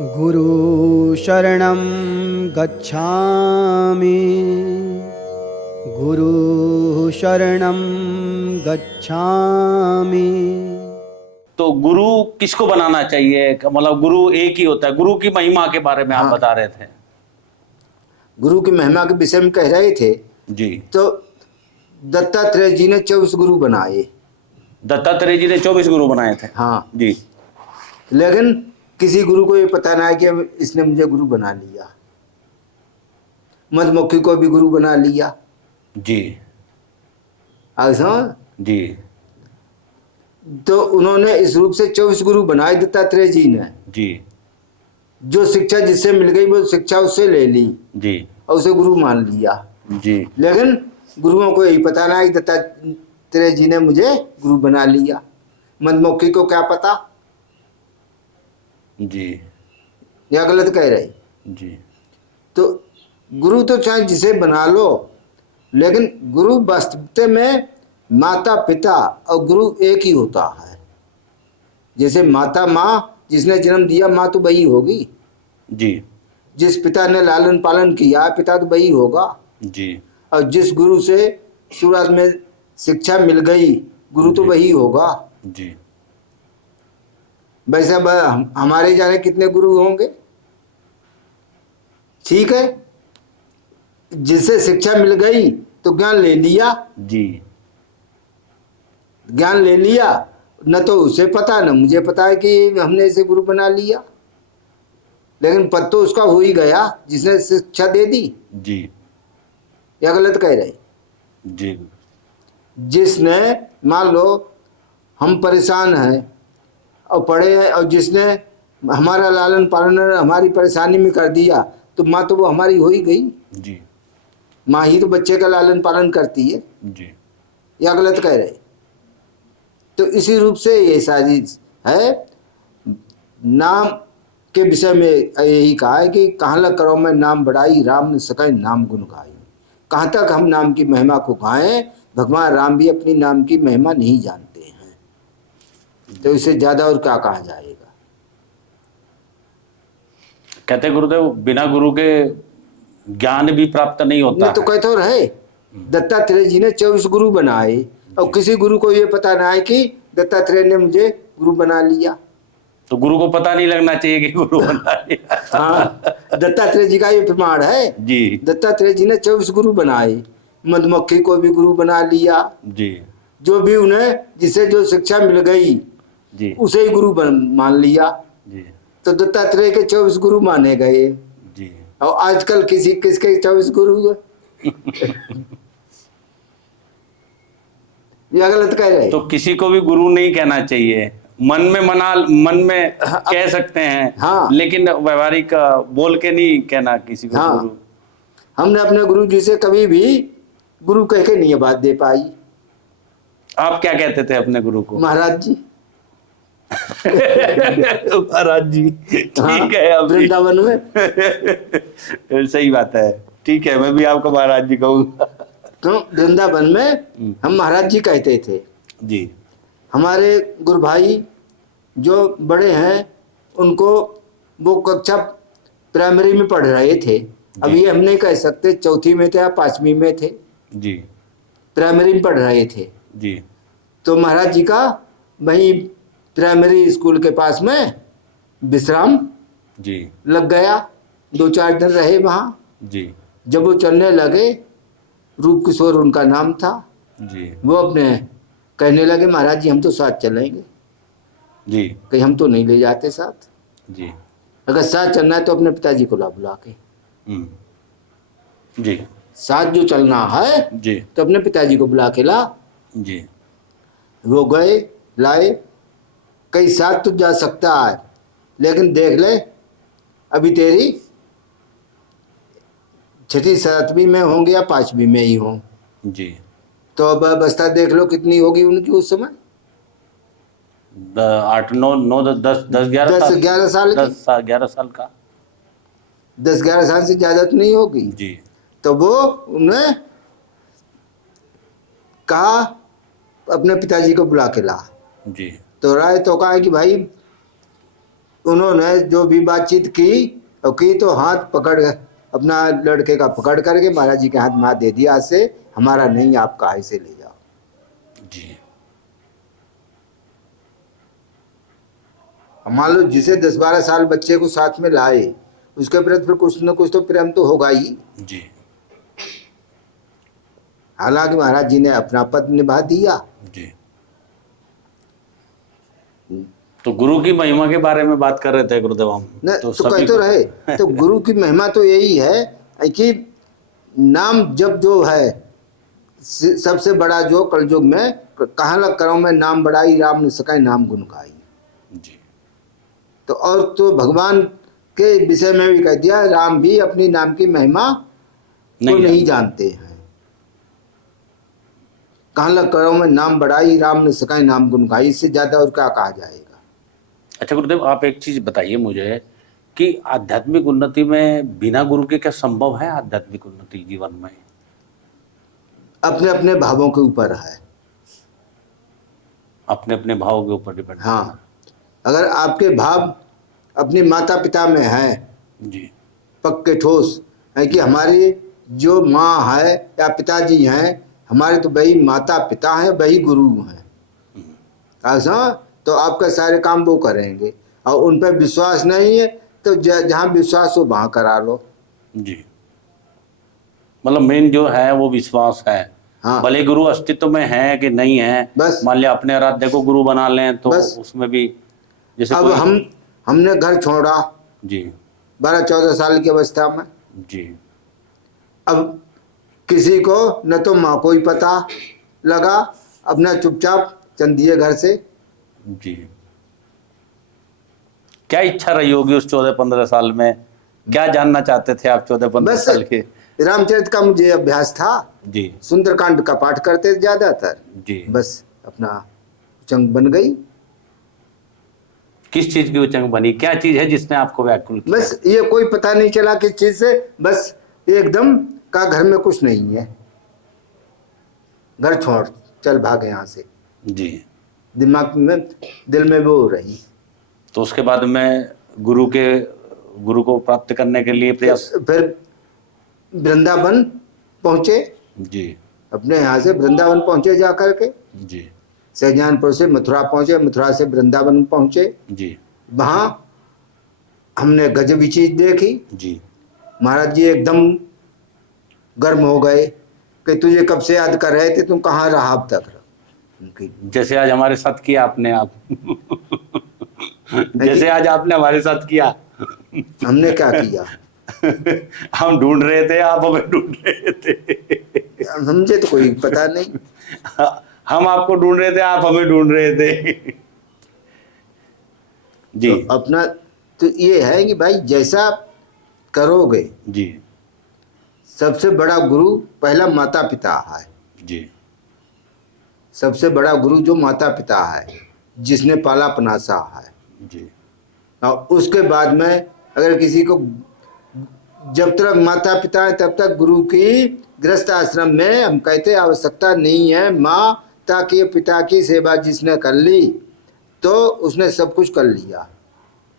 गुरु शरणं गच्छामि। गुरु शरणं गच्छामि। तो गुरु किसको बनाना चाहिए? मतलब गुरु एक ही होता है। गुरु की महिमा के बारे में आप बता रहे थे। गुरु की महिमा के विषय में कह रहे थे जी। तो दत्तात्रेय जी ने 24 गुरु बनाए। दत्तात्रेय जी ने 24 गुरु बनाए थे। हाँ जी। लेकिन किसी गुरु को ये पता ना है कि इसने मुझे गुरु बना लिया। मधुमक्खी को भी गुरु बना लिया। जी। ऐसा जी। तो उन्होंने इस रूप से 24 गुरु बनाए दत्तात्रेय जी ने। जी। जो शिक्षा जिससे मिल गई वो शिक्षा उससे ले ली जी। और उसे गुरु मान लिया। जी। लेकिन गुरुओं को यही पता ना है कि दत्तात्रेय जी ने मुझे गुरु बना लिया। मधुमक्खी को क्या पता? जी। या गलत कह रहे? जी। तो गुरु तो चाहे जिसे बना लो, लेकिन गुरु वास्तविकता में माता पिता और गुरु एक ही होता है। जैसे माता माँ, जिसने जन्म दिया माँ तो वही होगी। जी। जिस पिता ने लालन पालन किया पिता तो वही होगा। जी। और जिस गुरु से शुरुआत में शिक्षा मिल गई गुरु तो वही होगा। जी। वैसे हमारे जाने कितने गुरु होंगे? ठीक है, जिससे शिक्षा मिल गई तो ज्ञान ले लिया। जी। ज्ञान ले लिया, न तो उसे पता न मुझे पता है कि हमने इसे गुरु बना लिया। लेकिन पद तो उसका हो ही गया जिसने शिक्षा दे दी। जी। या गलत कह रहे? जी। जिसने मान लो हम परेशान हैं और पढ़े हैं और जिसने हमारा लालन पालन हमारी परेशानी में कर दिया तो माँ तो वो हमारी हो ही गई। जी। माँ ही तो बच्चे का लालन पालन करती है। जी। या गलत कह रहे? तो इसी रूप से ये सारी है। नाम के विषय में यही कहा है कि कहाँ लग करो मैं नाम बढ़ाई, राम ने सकै नाम गुण गाई। कहाँ तक हम नाम की महिमा को गाएं? भगवान राम भी अपनी नाम की महिमा नहीं जानते हैं, तो इससे ज्यादा और क्या कहा जाएगा। कहते गुरुदेव बिना गुरु के ज्ञान भी प्राप्त नहीं होता नहीं तो कहते रहे दत्तात्रेय जी ने 24 गुरु बनाए और किसी गुरु को ये पता ना है कि दत्तात्रेय ने मुझे गुरु बना लिया। तो गुरु को पता नहीं लगना चाहिए कि गुरु बना लिया। हाँ, दत्तात्रेय जी का ये प्रमाण है। जी। दत्तात्रेय जी ने 24 गुरु बनाए। मधुमक्खी को भी गुरु बना लिया। जी। जो भी उन्हें जिसे जो शिक्षा मिल गई जी। उसे ही गुरु मान लिया। जी। तो दत्तात्रेय के 24 गुरु माने गए। जी। और आजकल किसके 24 गुरु? या गलत कह रहे? तो किसी को भी गुरु नहीं कहना चाहिए। मन में कह सकते हैं। हाँ। लेकिन व्यवहारिक बोल के नहीं कहना किसी को। हाँ। गुरु हमने अपने गुरु जी से कभी भी गुरु कह के नहीं बात दे पाई। आप क्या कहते थे अपने गुरु को? महाराज जी। महाराज जी ठीक है। हाँ, वृंदावन में। सही बात है। ठीक है, मैं भी आपको महाराज जी कहूँगा। तो वृंदावन में हम महाराज जी कहते थे। जी। हमारे गुरु भाई जो बड़े हैं उनको वो कक्षा प्राइमरी में पढ़ रहे थे। अब ये हम नहीं कह सकते चौथी में थे या 5वीं में थे। जी। प्राइमरी में पढ़ रहे थे। जी। तो महाराज जी का वहीं प्राइमरी स्कूल के पास में विश्राम जी। लग गया। 2-4 दिन रहे वहाँ। जी। जब वो चलने लगे, रूप किशोर उनका नाम था, जी। वो अपने कहने लगे महाराज जी हम तो साथ चलेंगे। जी। कहीं हम तो नहीं ले जाते साथ। जी। अगर साथ चलना है तो अपने पिताजी को ला बुला के। जी। साथ जो चलना है जी। तो अपने पिताजी को बुला के ला। जी। वो वो गए, लाए। कई साथ तो जा सकता है लेकिन देख ले अभी तेरी 6ठी 7वीं में होंगे या 5वीं में ही हो। जी। तो अब अवस्था देख लो कितनी होगी उनकी उस समय। 8 9 9 10 10 11 10 11 साल की। 10 11 साल का। 10-11 साल से ज्यादा तो नहीं होगी। जी। तो वो उन्हें कहा अपने पिताजी को बुला के ला। जी। तो राय तो कहा कि भाई उन्होंने जो भी बातचीत की और की तो हाथ पकड़ अपना लड़के का पकड़ करके महाराज जी के हाथ में हाथ दे दिया, आज से हमारा नहीं, आप कहाँ से ले जाओ। जी। मान लो जिसे 10-12 साल बच्चे को साथ में लाए, उसके प्रति फिर कुछ न कुछ तो प्रेम तो होगा ही। जी। हालांकि महाराज जी ने अपना पद निभा दिया। जी। तो गुरु की महिमा के बारे में बात कर रहे थे गुरुदेव हम। न तो सभी कहते को- रहे तो गुरु की महिमा तो यही है कि नाम जप जो है सबसे बड़ा, जो कलयुग में कहाँ लग करो मैं नाम बढ़ाई राम न सकाई नाम गुण गाई। जी। तो और तो भगवान के विषय में भी कह दिया, राम भी अपनी नाम की महिमा को नहीं जानते हैं। कहाँ लग करो मैं नाम बढ़ाई राम न सकाई नाम गुण गाई, इससे ज्यादा और क्या कहा जाएगा। अच्छा गुरुदेव, आप एक चीज बताइए मुझे कि आध्यात्मिक उन्नति में बिना गुरु के क्या संभव है? आध्यात्मिक उन्नति जीवन में अपने अपने भावों के ऊपर है। अपने अपने भावों के ऊपर डिपेंड। हाँ, अगर आपके भाव अपने माता पिता में है जी। पक्के ठोस है कि हमारी जो माँ है या पिताजी हैं, हमारे तो वही माता पिता हैं, वही गुरु हैं, ऐसा तो आपका सारे काम वो करेंगे। और उन पर विश्वास नहीं है तो जहाँ विश्वास हो वहाँ करा लो। जी। मतलब मेन जो है वो विश्वास है। हाँ। भले गुरु अस्तित्व में है कि नहीं है, बस। मान लिया अपने आराध्य को गुरु बना लें तो बस। उसमें भी जैसे अब हमने घर छोड़ा जी 12-14 साल की अवस्था में। जी। अब किसी को न तो माँ को ही पता लगा, अपना चुपचाप चल दिए घर से। जी। क्या इच्छा रही होगी उस 14-15 साल में? क्या जानना चाहते थे आप 14-15 बस साल के? रामचरित का मुझे अभ्यास था, जी। सुंदरकांड का पाठ करते थे ज्यादातर। जी। बस अपना चंग बन गई। किस चीज की उचंग बनी? क्या चीज है जिसने आपको व्याकुल किया? बस ये कोई पता नहीं चला किस चीज से, बस एकदम का घर में कुछ नहीं है, घर छोड़ चल भाग यहाँ से। जी। दिमाग में दिल में वो हो रही। तो उसके बाद में गुरु को प्राप्त करने के लिए प्रयास। फिर वृंदावन पहुंचे, जी। अपने यहाँ से वृंदावन पहुंचे जा करके। जी। सहजानपुर से मथुरा पहुंचे, मथुरा से वृंदावन पहुंचे। जी। वहाँ हमने गजब की चीज देखी। जी। महाराज जी एकदम गर्म हो गए कि तुझे कब से याद कर रहे थे, तुम कहाँ रहा अब तक। जैसे आज हमारे साथ किया आपने, आप जैसे आज आपने हमारे साथ किया। हमने क्या किया? हम ढूंढ रहे थे, आप हमें ढूंढ रहे थे। मुझे तो कोई पता नहीं। हम आपको ढूंढ रहे थे, आप हमें ढूंढ रहे थे। जी। तो अपना तो ये है कि भाई जैसा करोगे। जी। सबसे बड़ा गुरु पहला माता पिता है। जी। सबसे बड़ा गुरु जो माता पिता है, जिसने पाला पनासा है। जी। और उसके बाद में अगर किसी को, जब तक माता पिता है तब तक गुरु की गृहस्थ आश्रम में हम कहते आवश्यकता नहीं है। माँ ताकि पिता की सेवा जिसने कर ली तो उसने सब कुछ कर लिया।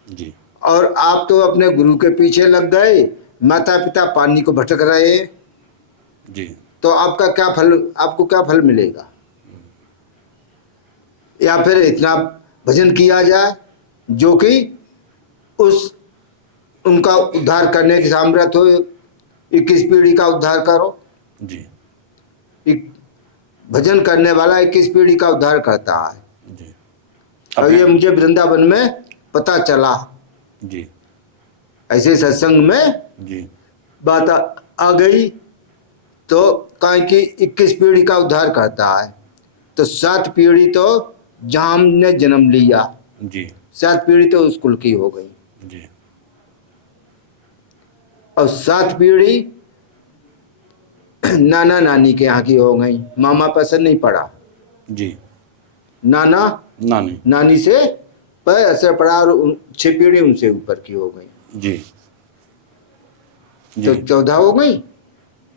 जी। और आप तो अपने गुरु के पीछे लग गए, माता पिता पानी को भटक रहे हैं, जी। तो आपका क्या फल, आपको क्या फल मिलेगा? या फिर इतना भजन किया जाए जो कि उनका उद्धार करने की सामर्थ हो। 21 पीढ़ी का उद्धार करो। जी। एक भजन करने वाला 21 पीढ़ी का उद्धार करता है। जी। और ये मुझे वृंदावन में पता चला। जी। ऐसे सत्संग में जी। बात आ गई तो कहें कि 21 पीढ़ी का उद्धार करता है, तो 7 पीढ़ी तो जहाँ हमने जन्म लिया, जी। 7 पीढ़ी तो उस कुल की हो गई। जी। और 7 पीढ़ी नाना नानी के यहाँ की हो गई। मामा पसंद नहीं पड़ा, जी। नाना नानी नानी से पर असर पड़ा और 6 पीढ़ी उनसे ऊपर की हो गई। जी। तो जी। 14 हो गई।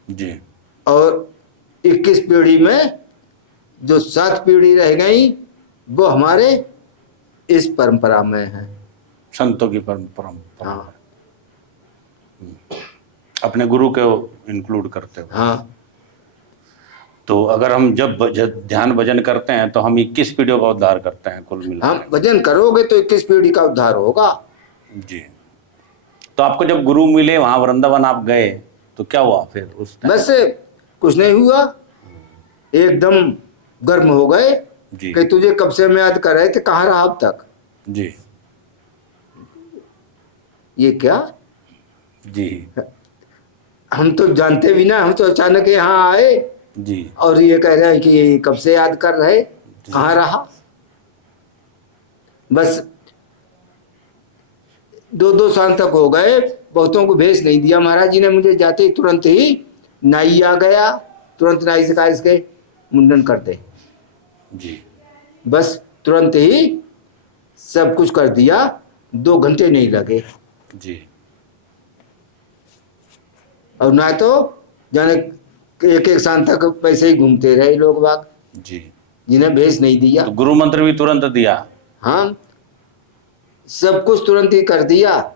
जी। और 21 पीढ़ी में जो 7 पीढ़ी रह गई वो हमारे इस परंपरा में है। संतों की परंपरा हाँ अपने गुरु को इंक्लूड करते हो। हाँ। तो अगर हम जब ध्यान भजन करते हैं तो हम 21 पीढ़ियों का उद्धार करते हैं कुल मिला हम भजन करोगे तो 21 पीढ़ी का उद्धार होगा। जी। तो आपको जब गुरु मिले वहां वृंदावन आप गए तो क्या हुआ फिर उस टाइम? बस कुछ नहीं हुआ, एकदम गर्म हो गए जी कि तुझे कब से हम याद कर रहे थे, कहाँ रहा अब तक। जी ये क्या, जी हम तो जानते भी ना, हम तो अचानक यहाँ आए जी और ये कह रहे हैं कि कब से याद कर रहे, कहाँ रहा। बस 2-2 साल तक हो गए, बहुतों को भेज नहीं दिया महाराज जी ने मुझे, जाते ही तुरंत ही नाई आ गया, तुरंत नाई से कहा इसके मुंडन कर दे। जी बस तुरंत ही सब कुछ कर दिया, 2 घंटे नहीं लगे। जी और ना तो जाने 1-1 साल तक वैसे ही घूमते रहे लोग बाग, जी। जिन्हें भेज नहीं दिया। तो गुरु मंत्र भी तुरंत दिया। हाँ, सब कुछ तुरंत ही कर दिया,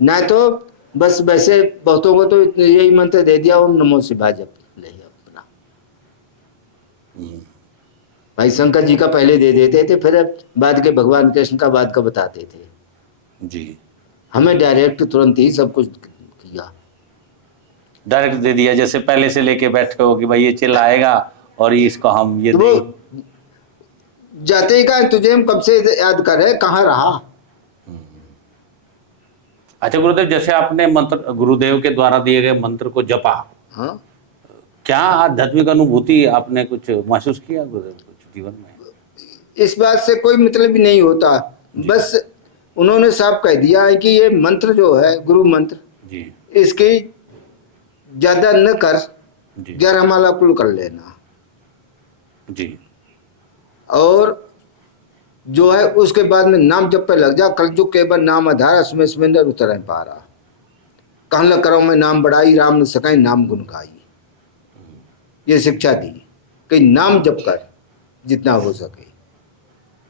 ना तो बस वैसे बहुतों को तो यही मंत्र दे दिया, ओम नमो शिवाय जप ले अपना। भाई शंकर जी का पहले दे देते थे, फिर बाद के भगवान कृष्ण का बाद का बताते थे। जी हमें डायरेक्ट तुरंत ही सब कुछ किया। डायरेक्ट दे दिया, जैसे पहले से लेके बैठे हो कि भाई ये चिल्लाएगा और ये इसको हम ये तो वो जाते ही कहा तुझे हम कब से याद कर रहे, कहाँ रहा। अच्छा गुरुदेव, जैसे आपने मंत्र गुरुदेव के द्वारा दिए गए मंत्र को जपा, हाँ, क्या आध्यात्मिक अनुभूति आपने कुछ महसूस किया गुरुदेव कुछ जीवन में? इस बात से कोई मतलब भी नहीं होता, बस उन्होंने साफ कह दिया है कि ये मंत्र जो है गुरु मंत्र जी इसकी ज्यादा न कर, जी 11 माला कुल कर लेना, जी और जो है उसके बाद में नाम जप पे लग जा, कलयुग केवल नाम आधार उसमें सुमेंदर उतर पा रहा, कहला करो मैं नाम बढ़ाई राम न सकाई नाम गुण गाई। ये शिक्षा दी कि नाम जप कर जितना हो सके।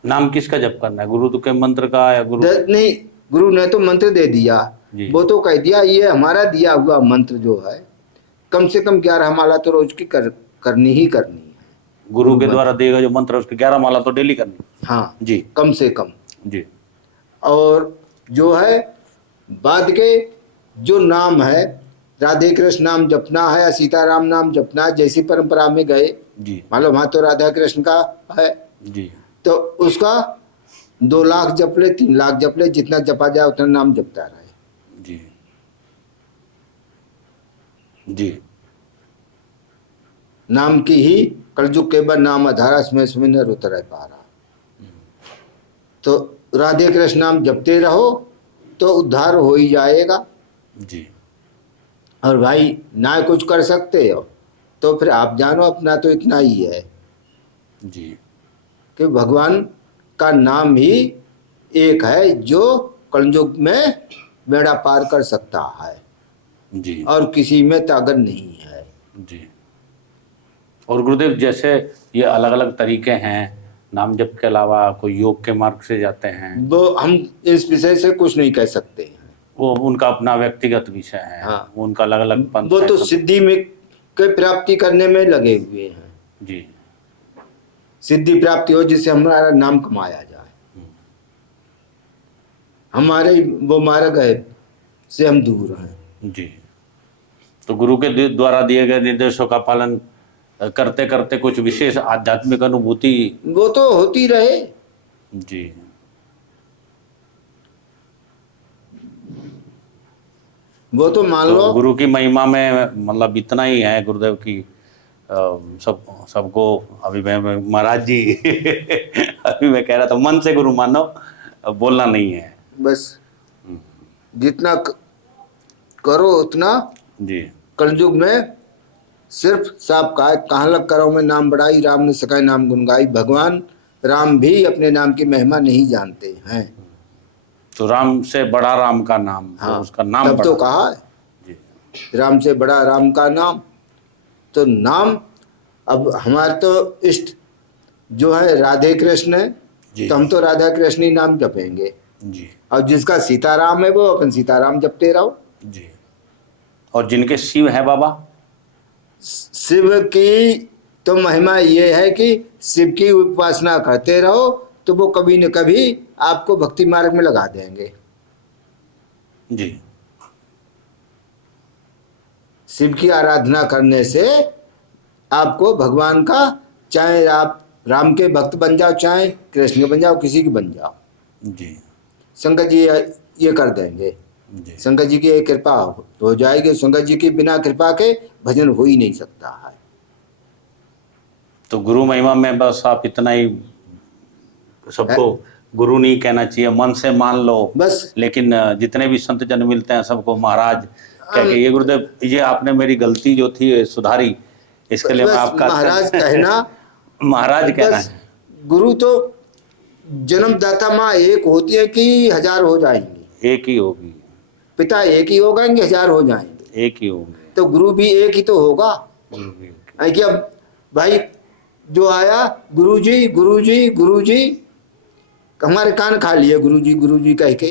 नाम किसका जप करना है, गुरु के मंत्र का या गुरु? नहीं, गुरु ने तो मंत्र दे दिया, वो तो कह दिया ये हमारा दिया हुआ मंत्र जो है कम से कम 11 माला तो रोज की करनी ही करनी है। गुरु के द्वारा दिए गए जो मंत्र उसके 11 माला तो डेली करनी। हाँ जी कम से कम। जी। और जो है बाद के जो नाम है, राधे कृष्ण नाम जपना है या सीताराम नाम जपना है, जैसी परंपरा में गए, जी मालूम वहाँ तो राधा कृष्ण का है, जी तो उसका 2 लाख जप ले, 3 लाख जप ले, जितना जपा जाए उतना नाम जपता रहे। जी जी। नाम की ही कलयुग केवल नाम आधार में सुमिंदर उतर पा रहा। तो राधे कृष्ण नाम जपते रहो तो उद्धार हो ही जाएगा। जी और भाई ना कुछ कर सकते हो तो फिर आप जानो अपना तो इतना ही है जी कि भगवान का नाम ही एक है जो कलयुग में बेड़ा पार कर सकता है, जी और किसी में ताकत नहीं है। जी। और गुरुदेव जैसे ये अलग अलग तरीके हैं नाम जप के अलावा, कोई योग के मार्ग से जाते हैं, वो हम इस विषय से कुछ नहीं कह सकते हैं, वो उनका अपना व्यक्तिगत विषय है। हाँ। वो उनका अलग अलग पंथ वो है तो सब। सिद्धि में के प्राप्ति करने में लगे हुए हैं। जी सिद्धि प्राप्ति हो जिससे हमारा नाम कमाया जाए, हमारे वो मार्ग है से हम दूर हैं। जी। तो गुरु के द्वारा दिए गए निर्देशों का पालन करते करते कुछ विशेष आध्यात्मिक अनुभूति वो तो होती रहे। जी वो तो मान लो तो गुरु की महिमा में मतलब इतना ही है गुरुदेव की सबको अभी मैं महाराज जी अभी मैं कह रहा था मन से गुरु मानो, बोलना नहीं है बस जितना करो उतना। जी कलयुग में सिर्फ साफ कहा लग करो मैं नाम बढ़ाई राम ने सकाई नाम गुण गाई। भगवान राम भी अपने नाम की महिमा नहीं जानते हैं। तो राम से बड़ा राम का नाम, हाँ, तो उसका नाम तब तो बड़ा। कहा जी राम से बड़ा राम का नाम। तो नाम अब हमारे तो इष्ट जो है राधे कृष्ण है, जी तो हम तो राधा कृष्ण ही नाम जपेंगे। जी और जिसका सीताराम है वो अपन सीताराम जपते रहो। जी। और जिनके शिव है बाबा, शिव की तो महिमा ये है कि शिव की उपासना करते रहो तो वो कभी न कभी आपको भक्ति मार्ग में लगा देंगे। जी शिव की आराधना करने से आपको भगवान का, चाहे आप राम के भक्त बन जाओ, चाहे कृष्ण के बन जाओ, किसी की बन जाओ, जी शंकर जी ये कर देंगे। जी। शंकर जी की कृपा हो जाएगी। शंकर जी की बिना कृपा के भजन हो ही नहीं सकता है। तो गुरु महिमा में बस आप इतना ही सबको गुरु नहीं कहना चाहिए, मन से मान लो बस लेकिन जितने भी संत जन मिलते हैं सबको महाराज कह के, ये गुरुदेव ये आपने मेरी गलती जो थी सुधारी, इसके लिए मैं बस आपका महाराज कहना, महाराज कहना बस है। गुरु तो जन्मदाता माँ एक होती है कि हजार हो जाएंगी, एक ही होगी, पिता एक ही होगा कि हजार हो जाएंगे, एक ही होगी, तो गुरु भी एक ही तो होगा। गुरु भी एक ही। है कि अब भाई जो आया गुरुजी गुरुजी गुरुजी, हमारे कान खा लिए गुरुजी गुरुजी कह के,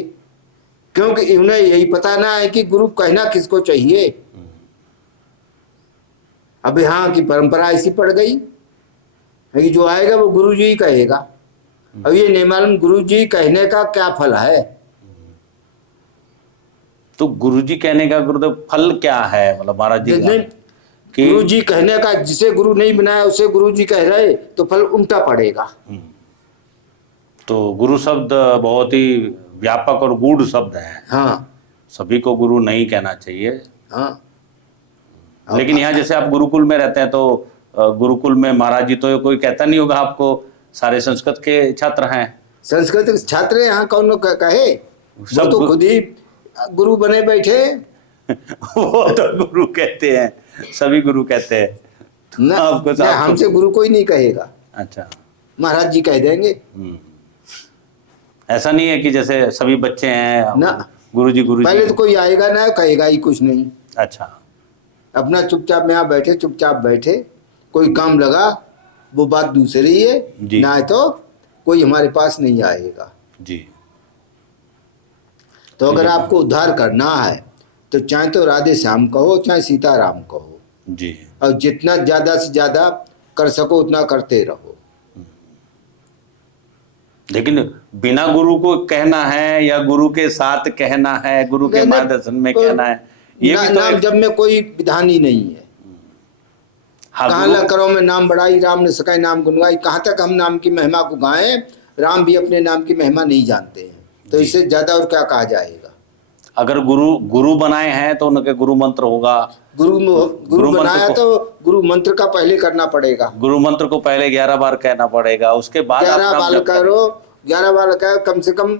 क्योंकि उन्हें यही पता ना है कि गुरु कहना किसको चाहिए। अब यहाँ की परंपरा ऐसी पड़ गई है कि जो आएगा वो गुरुजी ही कहेगा। अब ये नहीं मालूम गुरुजी कहने का क्या फल है। तो गुरुजी कहने का गुरुदेव फल क्या है, मतलब महाराज जी का कि गुरु जी कहने का, जिसे गुरु नहीं बनाया उसे गुरु जी कह रहे तो फल उल्टा पड़ेगा। तो गुरु शब्द बहुत ही व्यापक और गूढ़ शब्द है। हाँ सभी को गुरु नहीं कहना चाहिए। हाँ। लेकिन यहाँ जैसे आप गुरुकुल में रहते हैं तो गुरुकुल में महाराज जी तो कोई कहता नहीं होगा आपको, सारे संस्कृत के छात्र हैं। संस्कृत के छात्र यहाँ कौन कहे, वो सब तो खुद ही गुरु बने बैठे। वो तो गुरु कहते हैं, सभी गुरु कहते हैं। तो ना, आपको ना हमसे गुरु कोई नहीं कहेगा, अच्छा महाराज जी कह देंगे। ऐसा नहीं है कि जैसे सभी बच्चे हैं ना, गुरुजी गुरुजी। पहले तो कोई आएगा ना, कहेगा ही कुछ नहीं। अच्छा, अपना चुपचाप यहाँ बैठे, चुपचाप बैठे, कोई काम लगा वो बात दूसरी है, जी। ना तो कोई हमारे पास नहीं आएगा। जी। तो अगर आपको उद्धार करना है तो चाहे तो राधे श्याम कहो, चाहे सीताराम कहो, जी। और जितना ज्यादा से ज्यादा कर सको उतना करते रहो। लेकिन बिना गुरु को कहना है या गुरु के साथ कहना है, गुरु के मार्गदर्शन में कहना है, ये भी तो नाम जब में कोई विधान ही नहीं है। हाँ, कहाँ ला करो मैं नाम बढ़ाई, राम ने सकाई नाम गुनवाई। कहाँ तक हम नाम की महिमा को गाएं, राम भी अपने नाम की महिमा नहीं जानते हैं, तो इससे ज्यादा और क्या कहा जाएगा। अगर गुरु बनाए हैं तो उनके गुरु मंत्र होगा। गुरु बनाया तो गुरु मंत्र का पहले करना पड़ेगा। गुरु मंत्र को पहले 11 बार कहना पड़ेगा, उसके बाद 11 बार करो, 11 बार कहो, कम से कम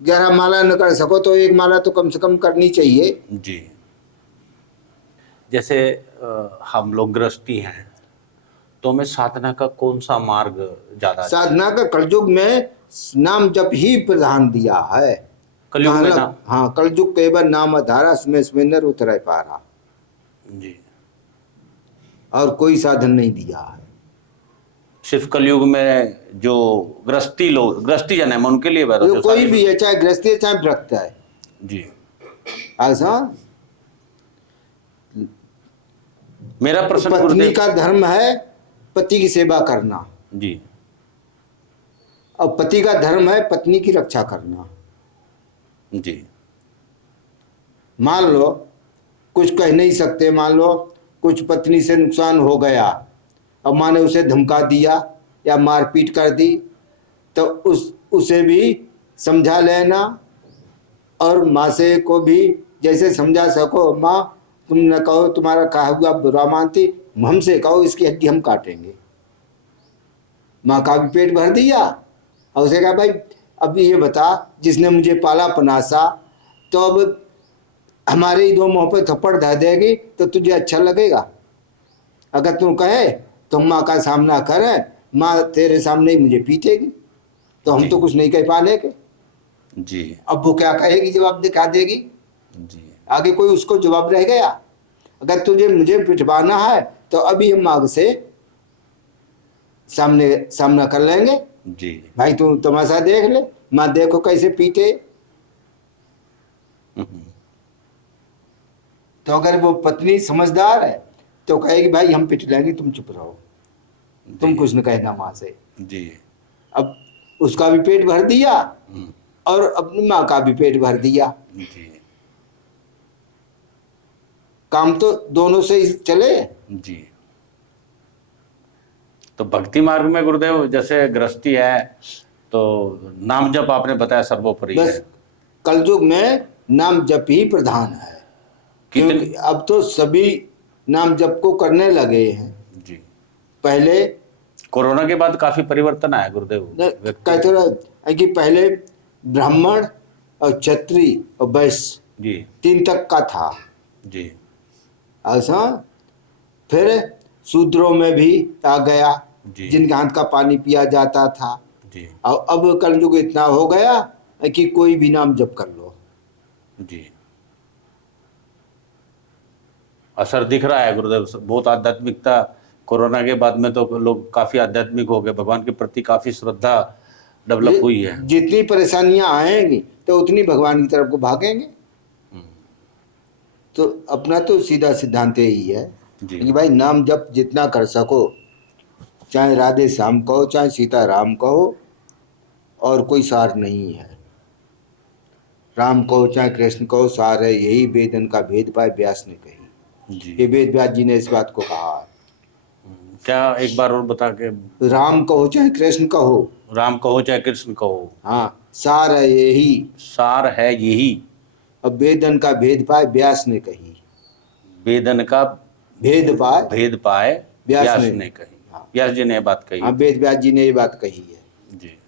11 माला न कर सको तो एक माला तो कम से कम करनी चाहिए। जी। जैसे हम लोग गृहस्थी हैं तो हमें साधना का कौन सा मार्ग ज्यादा? साधना का कलयुग में नाम जप ही प्रधान दिया है। कलयुग में नाम, हाँ, कलयुग केवल नाम धारा सुमेर नर उतर पारा, जी, और कोई साधन नहीं दिया है। सिर्फ कलयुग में जो गृहस्थी लोग, गृहस्थी जन है मैं उनके लिए तो कोई भी है, चाहे गृहस्थी है चाहे व्रत है। जी। ऐसा मेरा प्रश्न पत्नी गुरुदेव, का धर्म है पति की सेवा करना, जी, और पति का धर्म है पत्नी की रक्षा करना। जी। मान लो कुछ कह नहीं सकते, मान लो कुछ पत्नी से नुकसान हो गया, अब माँ ने उसे धमका दिया या मारपीट कर दी, तो उसे भी समझा लेना, और माँ से को भी जैसे समझा सको, माँ तुम न कहो तुम्हारा कहा हुआ बुरा मानती, हमसे कहो इसकी हड्डी हम काटेंगे। माँ का भी पेट भर दिया और उसे कहा भाई अब ये बता, जिसने मुझे पाला पनासा, तो अब हमारे ही दो मुँह पे थप्पड़ धर देगी तो तुझे अच्छा लगेगा? अगर तू कहे तो माँ का सामना करे, माँ तेरे सामने ही मुझे पीटेगी, तो हम तो कुछ नहीं कह पाने के। जी। अब वो क्या कहेगी, जवाब दिखा देगी। जी। आगे कोई उसको जवाब रह गया? अगर तुझे मुझे पिटवाना है तो अभी हम आग से सामना कर लेंगे, जी। भाई तू तमाशा देख ले, माँ देखो कैसे पीटे। तो अगर वो पत्नी समझदार है तो कहेगी भाई हम पिट लेंगे, तुम चुप रहो, तुम जी। कुछ न कहना माँ से। जी। अब उसका भी पेट भर दिया हम्म, और अपनी माँ का भी पेट भर दिया। जी। काम तो दोनों से ही चले। जी। तो भक्ति मार्ग में गुरुदेव जैसे गृहस्थी है तो नाम जप आपने बताया सर्वोपरि है। बस कलयुग में नाम जप ही प्रधान है, कितने। क्योंकि अब तो सभी नाम जप को करने लगे हैं। जी। पहले कोरोना के बाद काफी परिवर्तन आया गुरुदेव व्यक्ति कहते में। रहे कि पहले ब्राह्मण और क्षत्रिय और वैश्य जी। 3 तक का था जी। ऐसा। फिर शूद्रों में भी आ गया, जी। जिनके हाथ का पानी पिया जाता था। जी। और अब कलयुग इतना हो गया कि कोई भी नाम जप कर लो। जी। असर दिख रहा है गुरुदेव, बहुत आध्यात्मिकता कोरोना के बाद में तो लोग काफी आध्यात्मिक हो गए, भगवान के प्रति काफी श्रद्धा डेवलप हुई है। जितनी परेशानियां आएंगी तो उतनी भगवान की तरफ को भागेंगे। तो अपना तो सीधा सिद्धांत यही है जी। कि भाई नाम जप जितना कर सको, चाहे राधे श्याम कहो चाहे सीता राम कहो, और कोई सार नहीं है। राम कहो चाहे कृष्ण कहो, सार है यही, वेदन का भेद पाए व्यास ने कही। जी। ये वेद व्यास जी ने इस बात को कहा है। क्या एक बार और बता के। राम कहो चाहे कृष्ण कहो, राम कहो चाहे कृष्ण कहो, हाँ सार है यही, सार है यही, अब वेदन का भेद पाए व्यास ने कही। वेदन का भेद पाए भेद पाए व्यास व्यास ने। ने कही। हाँ। व्यास जी ने ये बात कही। हाँ वेद व्यास जी ने ये बात कही है। जी।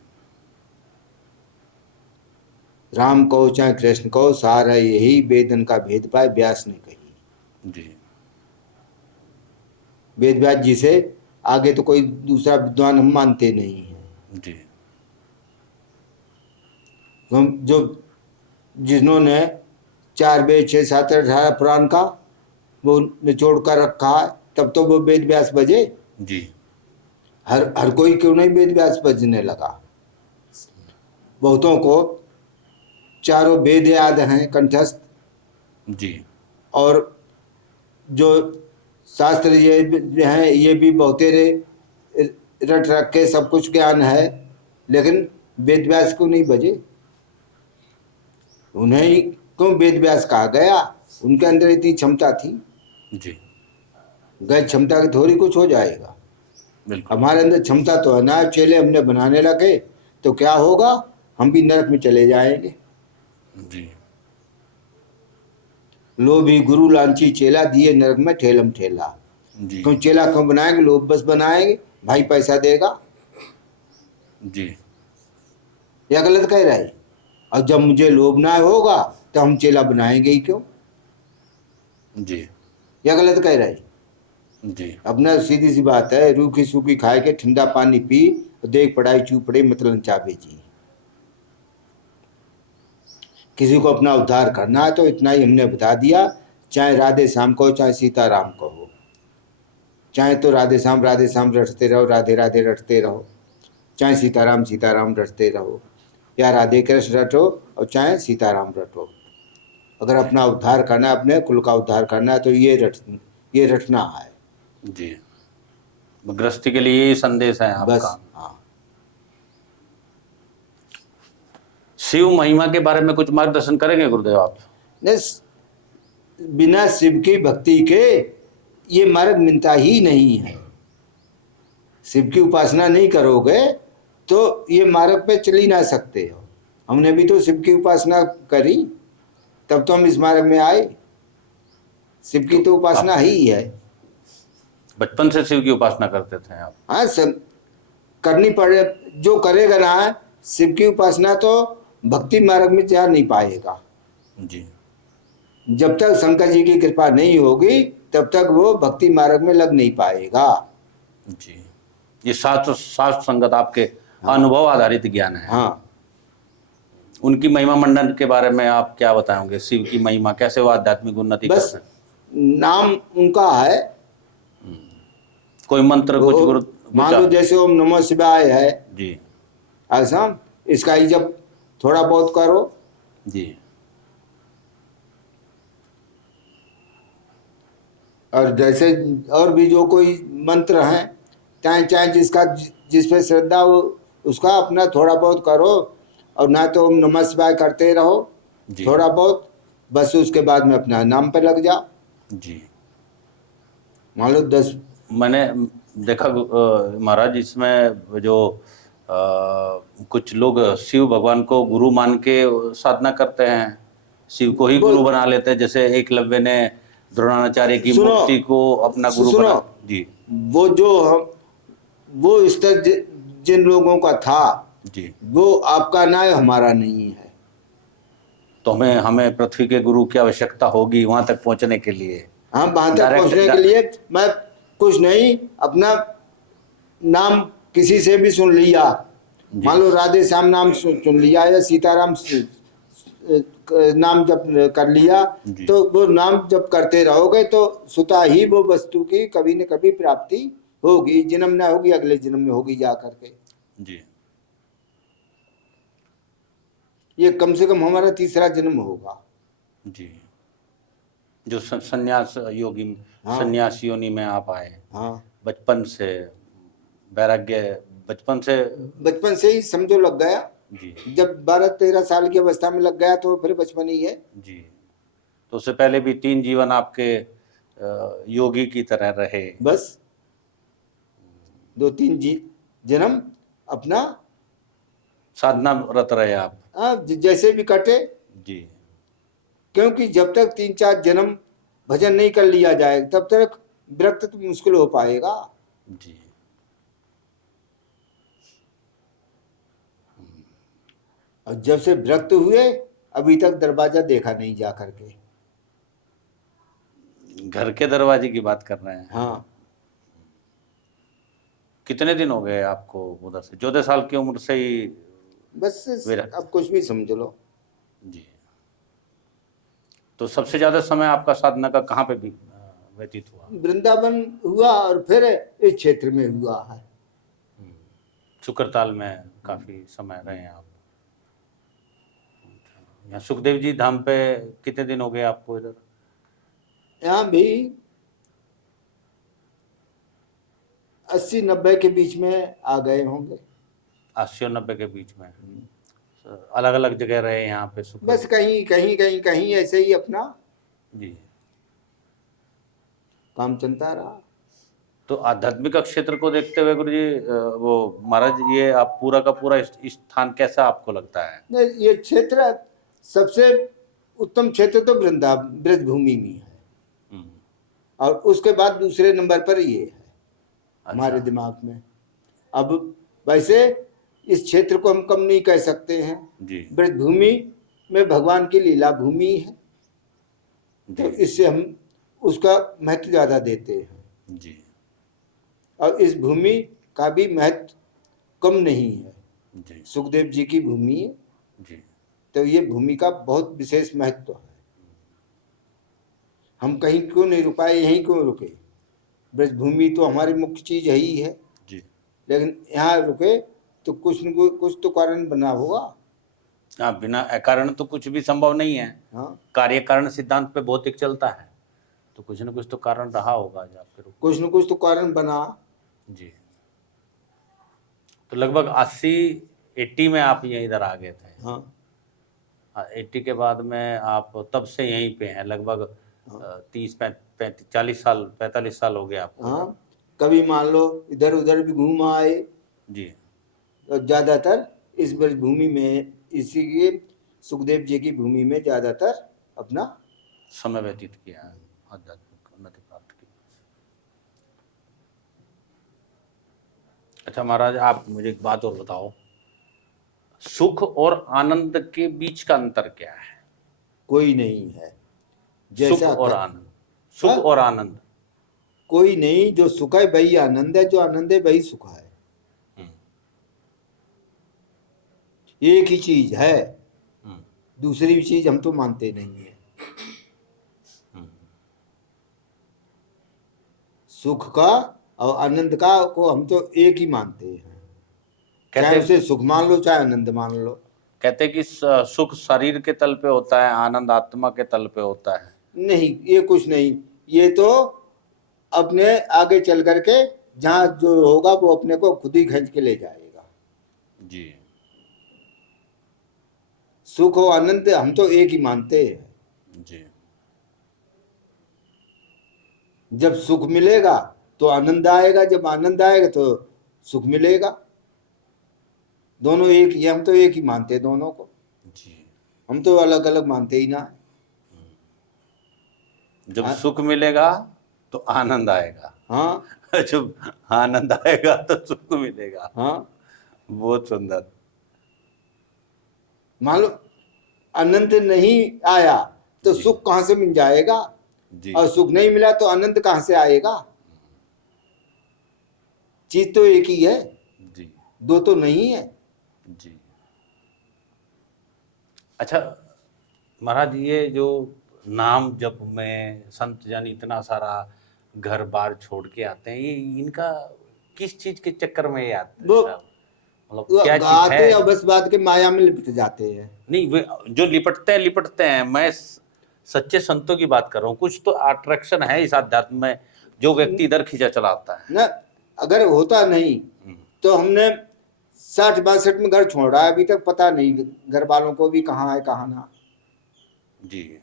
राम कहो चाहे कृष्ण कहो, सार है यही, वेदन का भेद पाए व्यास ने कही। जी। वेद व्यास जी से आगे तो कोई दूसरा विद्वान हम मानते नहीं हैं। जी। हम जो जिन्होंने 4 वेद 6 7 18 पुराण का वो निचोड़ कर रखा है, तब तो वो वेद व्यास बजे। जी। हर कोई क्यों नहीं वेद व्यास बजने लगा। बहुतों को चारों वेद याद हैं कंठस्थ, जी। और जो शास्त्र ये हैं ये भी बहुतेरे रट रख के सब कुछ ज्ञान है, लेकिन वेद व्यास को नहीं बजे। उन्हें ही क्यों वेद व्यास कहा गया, उनके अंदर इतनी क्षमता थी। जी। गए क्षमता की थोड़ी कुछ हो जाएगा। बिल्कुल। हमारे अंदर क्षमता तो है ना, चेले हमने बनाने लगे तो क्या होगा, हम भी नरक में चले जाएंगे। जी। लोभी गुरु लांची चेला, दिए नरक में ठेलम ठेला। जी। क्यों चेला क्यों बनाएंगे, लोभ बस बनाएंगे, भाई पैसा देगा। जी। या गलत कह रहा है। और जब मुझे लोभ ना होगा तो हम चेला बनाएंगे ही क्यों। जी। या गलत कह रहा है। जी। अपना सीधी सी बात है, रूखी सूखी खाए के ठंडा पानी पी, देख पढ़ाई चूपड़े मतलब चाबे जी। किसी को अपना उद्धार करना है तो इतना ही हमने बता दिया। चाहे राधे श्याम कहो चाहे सीता राम कहो, चाहे तो राधे श्याम रटते रहो, राधे राधे रटते रहो, चाहे सीताराम रटते रहो, या राधे कृष्ण रटो और चाहे सीताराम रटो। अगर अपना उद्धार करना है, अपने कुल का उद्धार करना है तो ये रटना है। जी। गृहस्थी के लिए यही संदेश है बस। आपका। हाँ। शिव महिमा के बारे में कुछ मार्गदर्शन करेंगे गुरुदेव आप। बिना शिव की भक्ति के ये मार्ग मिलता ही नहीं है। शिव की उपासना नहीं करोगे तो ये मार्ग पे चल ही ना सकते हो। हमने भी तो शिव की उपासना करी, तब तो हम इस मार्ग में आए। शिव की तो उपासना ही है। बचपन से शिव की उपासना करते थे आप। हाँ सब करनी पड़े, जो करेगा ना शिव की उपासना तो भक्ति मार्ग में जा नहीं पाएगा। जी। जब तक शंकर जी की कृपा नहीं होगी तब तक वो भक्ति मार्ग में लग नहीं पाएगा। जी। ये शास्त्र संगत आपके अनुभव आधारित ज्ञान है। हाँ। उनकी महिमा मंडन के बारे में आप क्या बताएंगे, शिव की महिमा कैसे वो आध्यात्मिक उन्नति बस करते हैं। नाम उनका है। कोई मंत्र कुछ गुरु मान लो जैसे ओम नमो शिवाय है, जी। ऐसा इसका ही जब थोड़ा बहुत करो। जी। और जैसे और भी जो कोई मंत्र हैं, चाहे चाहे जिसका जिस पे श्रद्धा हो उसका अपना थोड़ा बहुत करो, और ना तो ओम नमः शिवाय करते रहो जी। थोड़ा बहुत, बस उसके बाद में अपना नाम पे लग जाओ। जी। मान लो 10। मैंने देखा महाराज, इसमें जो कुछ लोग शिव भगवान को गुरु मान के साधना करते हैं, शिव को ही वो गुरु बना लेते हैं, जैसे एकलव्य ने द्रोणाचार्य की सुनो मूर्ति को अपना गुरु सुनो, बना। जी। वो जो हम वो स्तर जिन लोगों का था, जी। वो आपका ना है, हमारा नहीं है। तो हमें हमें पृथ्वी के गुरु की आवश्यकता होगी वहां तक पहुंचने के लिए। हम वहां तक डायरेक्ट पहुंचने के लिए मैं कुछ नहीं, अपना नाम किसी से भी सुन लिया, जी। मान लो राधे श्याम नाम चुन लिया या सीताराम नाम जब कर लिया, जी। तो वो नाम जब करते रहोगे तो स्वतः ही वो वस्तु की कभी न कभी प्राप्ति होगी, जन्म ना होगी अगले जन्म में होगी जा करके। जी। ये कम से कम हमारा तीसरा जन्म होगा। जी। जो संन्यास योगी, हाँ संन्यास योनि में आप आए, हाँ, बचपन से वैराग्य, बचपन से। बचपन से ही समझो लग गया। जी। जब 12-13 साल की अवस्था में लग गया तो फिर बचपन ही है। जी। तो उससे पहले भी 3 जीवन आपके योगी की तरह रहे। बस 2-3 जन्म अपना साधना रत रहे आप। जैसे भी कटे, जी। क्योंकि जब तक 3-4 जन्म भजन नहीं कर लिया जाए तब तक विरक्त तो मुश्किल हो पाएगा। जी। और जब से विरक्त हुए अभी तक दरवाजा देखा नहीं जा करके। घर के दरवाजे की बात कर रहे हैं। हाँ, कितने दिन हो गए आपको उधर से? 14 साल की उम्र से ही बस विरक्त। अब कुछ भी समझ लो। जी। तो सबसे ज्यादा समय आपका साधना का कहाँ पे भी व्यतीत हुआ? वृंदावन हुआ और फिर इस क्षेत्र में हुआ है। शुक्रताल में काफी समय रहे हैं आप। यहाँ सुखदेव जी धाम पे कितने दिन हो गए आपको इधर? यहाँ भी 80-90 के बीच में आ गए होंगे। 80 और 90 के बीच में अलग अलग जगह रहे यहाँ पे सुख। बस कहीं कहीं कहीं कहीं ऐसे ही अपना जी। काम चलता रहा। तो आध्यात्मिक क्षेत्र को देखते हुए गुरु जी, वो महाराज, ये आप पूरा का पूरा इस स्थान कैसा आपको लगता है? नहीं, ये क्षेत्र सबसे उत्तम क्षेत्र तो ब्रज भूमि में है, हम्म। और उसके बाद दूसरे नंबर पर ये है हमारे अच्छा। दिमाग में। अब वैसे इस क्षेत्र को हम कम नहीं कह सकते हैं। जी। ब्रज भूमि में भगवान की लीला भूमि है, तो जी। इससे हम उसका महत्व ज़्यादा देते हैं। जी। और इस भूमि का भी महत्व कम नहीं है। जी। सुखदेव जी की भूमि है, जी। तो ये भूमि का बहुत विशेष महत्व है। हम कहीं क्यों नहीं रुकाए, यहीं क्यों रुके? ब्रज भूमि तो हमारी मुख्य चीज यही है, जी। लेकिन यहाँ रुके तो कुछ न कुछ तो कारण बना होगा। हाँ, बिना अकारण तो कुछ भी संभव नहीं है। हाँ, कार्य कारण सिद्धांत पे भौतिक चलता है, तो कुछ न कुछ तो कारण रहा होगा जो आपके रूप कुछ न कुछ तो कारण बना। में। जी। तो लगभग 80 में आप यहीं इधर आ गए थे। हाँ, 80 के बाद में आप तब से यहीं पे हैं लगभग। 45 साल हो गए आपको। हाँ, कभी मान लो इधर उधर भी घूम आए, जी। और ज़्यादातर इस ब्रज भूमि में, इसी के सुखदेव जी की भूमि में ज़्यादातर अपना समय व्यतीत किया है, आध्यात्मिक उन्नति प्राप्त की। अच्छा महाराज, आप मुझे एक बात और बताओ, सुख और आनंद के बीच का अंतर क्या है? कोई नहीं है। सुख और आनंद, सुख हाँ? और आनंद कोई नहीं। जो सुख है वही आनंद है, जो आनंद है वही सुख है। एक ही चीज है, दूसरी चीज हम तो मानते नहीं है। सुख का और आनंद का को हम तो एक ही मानते हैं। चाहे कहते उसे सुख मान लो चाहे आनंद मान लो। कहते कि सुख शरीर के तल पे होता है, आनंद आत्मा के तल पे होता है। नहीं, ये कुछ नहीं, ये तो अपने आगे चल करके जहाँ जो होगा वो अपने को खुद ही खींच के ले जाएगा। जी सुख और आनंद हम तो एक ही मानते हैं। जी जब सुख मिलेगा तो आनंद आएगा, जब आनंद आएगा तो सुख मिलेगा। दोनों एक ही, हम तो एक ही मानते हैं दोनों को। जी। हम तो अलग अलग मानते ही ना। जब सुख मिलेगा तो आनंद आएगा, हाँ जब आनंद आएगा तो सुख मिलेगा। हाँ, बहुत सुंदर। मान लो आनंद नहीं आया तो जी। सुख कहाँ से मिल जाएगा, जी और सुख नहीं मिला तो आनंद कहाँ से आएगा। चीज तो एक ही है, जी दो तो नहीं है। जी। अच्छा महाराज, ये जो नाम जप में संत जन इतना सारा घर बार छोड़ के आते हैं, ये इनका किस चीज के चक्कर में ये आते हैं वो साहब? मतलब क्या चीज आते है? हैं बस बात के माया में लिपट जाते हैं। नहीं, वे जो लिपटते हैं, मैं सच्चे संतों की बात कर रहा हूँ। कुछ तो अट्रैक्शन है इस अध्यात्म में जो व्यक्ति इधर खींचा चलाता है ना। अगर होता नहीं तो हमने 60-62 में घर छोड़ा है, अभी तक पता नहीं घर वालों को भी कहाँ है कहाँ ना। जी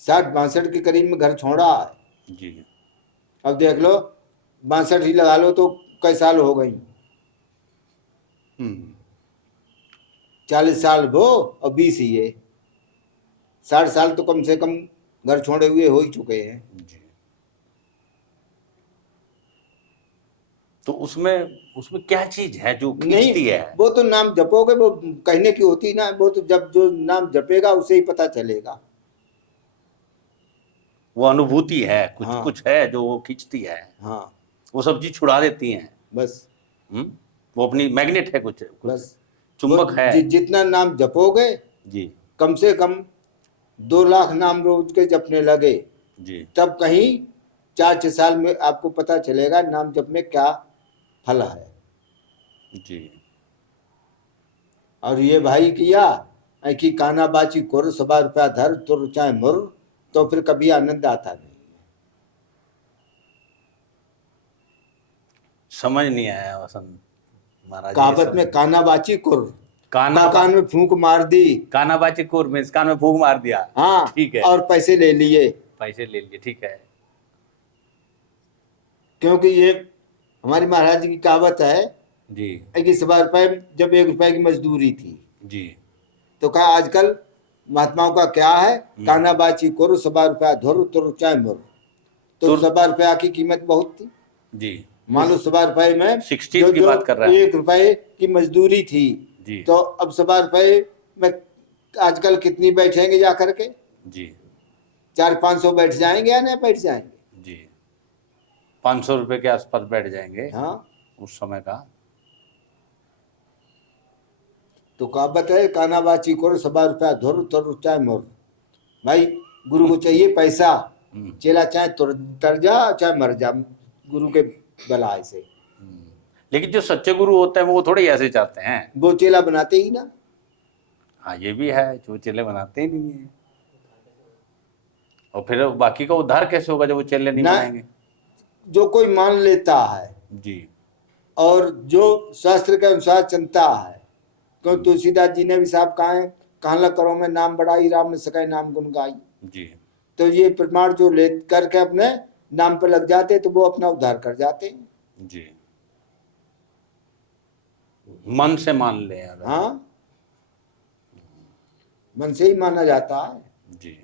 60-62 के करीब में घर छोड़ा है। जी। अब देख लो 62 ही लगा लो तो कई साल हो गई। 40 साल वो और 20 ही है, 60 साल तो कम से कम घर छोड़े हुए हो ही चुके हैं। जी। तो उसमें क्या चीज है जो खींचती नहीं, है? वो तो नाम जपोगे, वो कहने की होती ना, वो तो जब जो नाम जपेगा उसे ही पता चलेगा। वो अनुभूति है, कुछ हाँ। कुछ है जो वो खींचती है। हाँ वो सब चीज छुड़ा देती हैं। बस वो अपनी मैग्नेट है, कुछ बस चुंबक वो है। जितना नाम जपोगे, जी कम से कम 2 लाख नाम रोज के जपने लगे, जी तब कहीं 4-6 साल में आपको पता चलेगा नाम जप में क्या फल है। जी। और ये भाई किया कि काना बाची कोर 100 रुपया धर तुर चाहे मुर, तो फिर कभी आनंद आता नहीं। समझ नहीं आया वसंत महाराज। कहावत में काना बाची कुर, काना कान में फूंक मार दी। कानाबाची कोर में कान में फूंक मार दिया। हाँ, ठीक है। और पैसे ले लिए, पैसे ले लिए, ठीक है। क्योंकि ये हमारी महाराज जी की कहावत है जी कि 100 रुपये, जब 1 रुपए की मजदूरी थी जी। तो कहा आजकल महात्माओं का क्या है, काना बाची कुर 100 रुपया धुर तुर चाहे मुर। तो 100 रुपया की कीमत बहुत थी। जी। मान लो 100 रुपये में 60 की बात कर रहा है। 1 रुपए की मजदूरी थी जी। तो अब 100 रुपये में आजकल कितनी बैठेंगे जा करके? जी 400-500 बैठ जाएंगे या नहीं बैठ जाएंगे? जी। 500 रुपए के आसपास बैठ जाएंगे। हाँ, उस समय का। तो कहावत है काना बाची को 100 रुपया धुर तुर चाहे मुर। भाई गुरु को चाहिए पैसा, चेला चाहे तर जा चाहे मर जा, गुरु के बलाय से। लेकिन जो सच्चे गुरु होते हैं वो थोड़े ऐसे चाहते हैं। वो चेला बनाते ही ना। हाँ, ये भी है, जो चेले बनाते ही नहीं है। और फिर बाकी का उद्धार कैसे होगा जब वो चेले नहीं ना, बनाएंगे? जो कोई मान लेता है जी और जो शास्त्र के अनुसार चलता है, क्यों तुलसीदास जी ने भी साहब कहा है, कहला करो मैं नाम बढ़ाई राम ने सकाई नाम गुण गाई। जी। तो ये प्रमाण जो ले करके अपने नाम पर लग जाते तो वो अपना उद्धार कर जाते हैं। जी। मन से मान ले अगर। हाँ, मन से ही माना जाता है। जी।